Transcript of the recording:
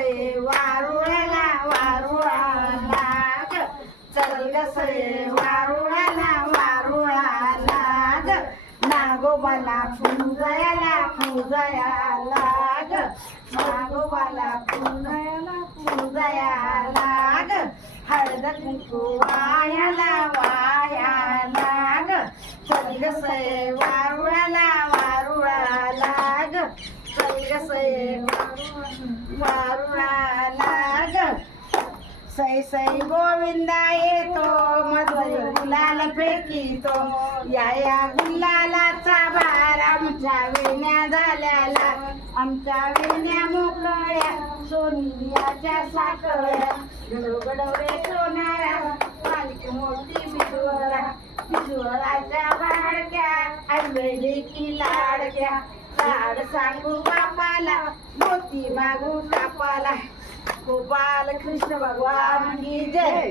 सये वारुळाला वारुळाला ग चल ग सये वारुळाला वारुळाला ग नागोबाला पूजायला पूजायला ग नागोबाला पूजायला पूजायला ग हळद कुंकू वायाला वायाला ग चल ग सये वारुळाला वारुळाला ग चल ग सये वारुळाला ग सई सई गोविंदा येतो मधुर गुलाल फेकीतो या गुलालाचा भार आमच्या वेण्या झाल्याला आमच्या वेण्या मोकळ्या सोनियाच्या साखळ्या गडगडवरे सोनारा मालिक मोठी बिजवरा बिजवराच्या भाडक्या आंबेली की लाडक्या लाड सांगू बापाला मोती मागू कापाला गोपाल कृष्ण भगवान की जय.